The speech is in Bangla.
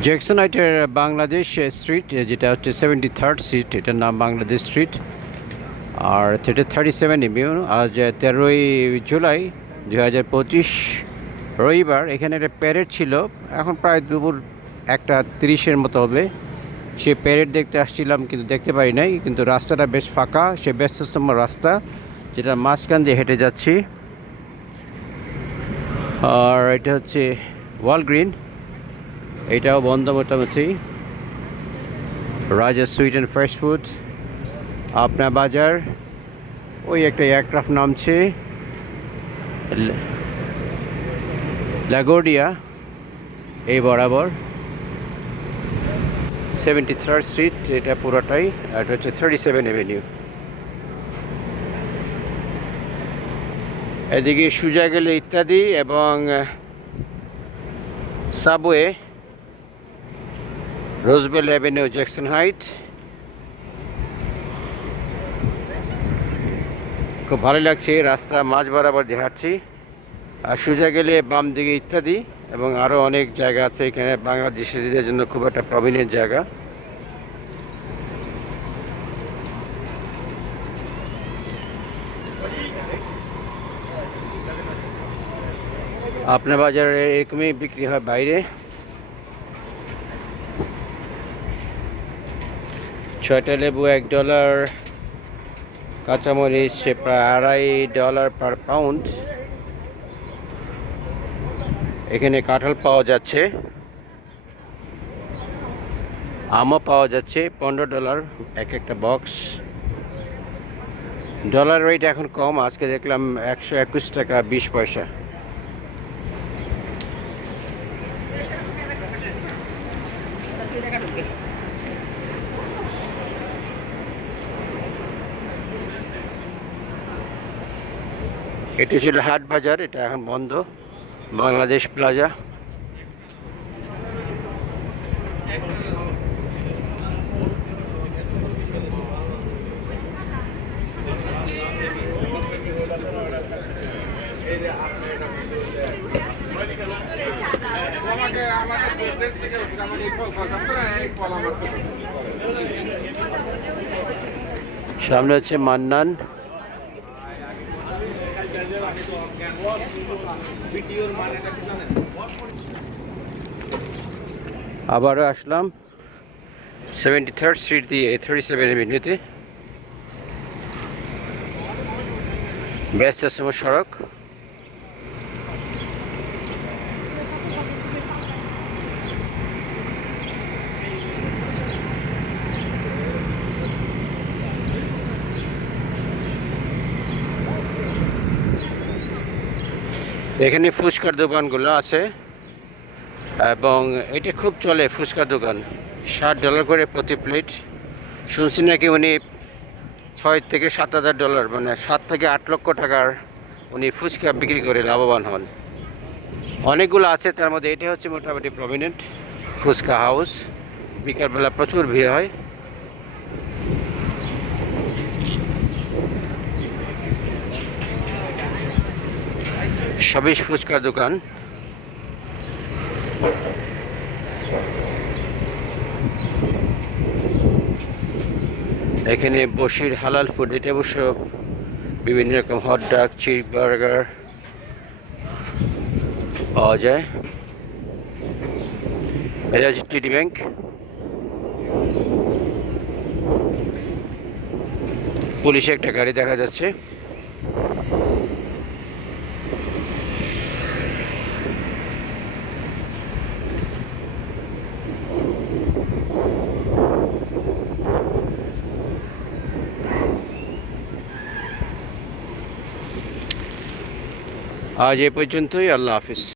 জ্যাকসন হাইটের বাংলাদেশ স্ট্রিট, যেটা হচ্ছে 73rd স্ট্রিট, এটার নাম বাংলাদেশ স্ট্রিট। আর সেটা 37 এভিনিউ। আজ 13ই জুলাই 2025 রবিবার। এখানে একটা প্যারেড ছিল, এখন প্রায় দুপুর 1:30-এর মতো হবে। সে প্যারেড দেখতে আসছিলাম, কিন্তু দেখতে পাই নাই। কিন্তু রাস্তাটা বেশ ফাঁকা, সে ব্যস্ততম রাস্তা, যেটা মাঝখান দিয়ে হেঁটে যাচ্ছি। আর এটা হচ্ছে ওয়ালগ্রিন, এটাও বন্ধ মোটামুটি। রাজা সুইট অ্যান্ড ফ্রেশ ফুড, আপনার বাজার, ওই একটা এয়ারক্রাফট নামছে, লাগোডিয়া এই বরাবর। 73rd স্ট্রিট এটা পুরোটাই, আর এটা হচ্ছে 37 এভিনিউ। এদিকে সুজা গেলে ইত্যাদি এবং সাবওয়ে, রোজবেল অ্যাভিনিউ, জ্যাকসন হাইট। খুব ভালো লাগছে, রাস্তা মাঝ বরাবর দিয়ে হাঁটছি। আর সোজা গেলে বাম দিকে ইত্যাদি এবং আরও অনেক জায়গা আছে এখানে। বাংলাদেশিদের জন্য খুব একটা প্রভিনেন্ট জায়গা। আপনার বাজারে এরকমই বিক্রি হয় বাইরে। 6টা লেবু $1, কাঁচামরিচ প্রায় $2.5 পার পাউন্ড। এখানে কাঁঠাল পাওয়া যাচ্ছে, আমও পাওয়া যাচ্ছে, $15 এক একটা বক্স। ডলার রেট এখন কম, আজকে দেখলাম 121 টাকা 20 পয়সা। এটি ছিল হাট বাজার, এটা এখন বন্ধ, বাংলাদেশ প্লাজা। সামনে হচ্ছে মান্নান। আবারও আসলাম 73rd স্ট্রিট দিয়ে 37 এভিনিউতে। ব্যস্ততম সড়ক। এখানে ফুচকার দোকানগুলো আছে এবং এটা খুব চলে, ফুচকার দোকান। $60 করে প্রতি প্লেট। শুনছি নাকি উনি $6,000 থেকে $7,000, মানে 7 থেকে 8 লক্ষ টাকার উনি ফুচকা বিক্রি করে লাভবান হন। অনেকগুলো আছে, তার মধ্যে এটা হচ্ছে মোটামুটি প্রমিনেন্ট ফুচকা হাউস। বিকালবেলা প্রচুর ভিড় হয়। সবই ফুচকার দোকান। এখানে বসির হালাল ফুড, এটা অবশ্য বিভিন্ন রকম হটডগ, চিজ বার্গার পাওয়া যায়। এটা হচ্ছে টিডি ব্যাংক। পুলিশে একটা গাড়ি দেখা যাচ্ছে। আজ এ পর্যন্তই, আল্লাহ হাফিজ।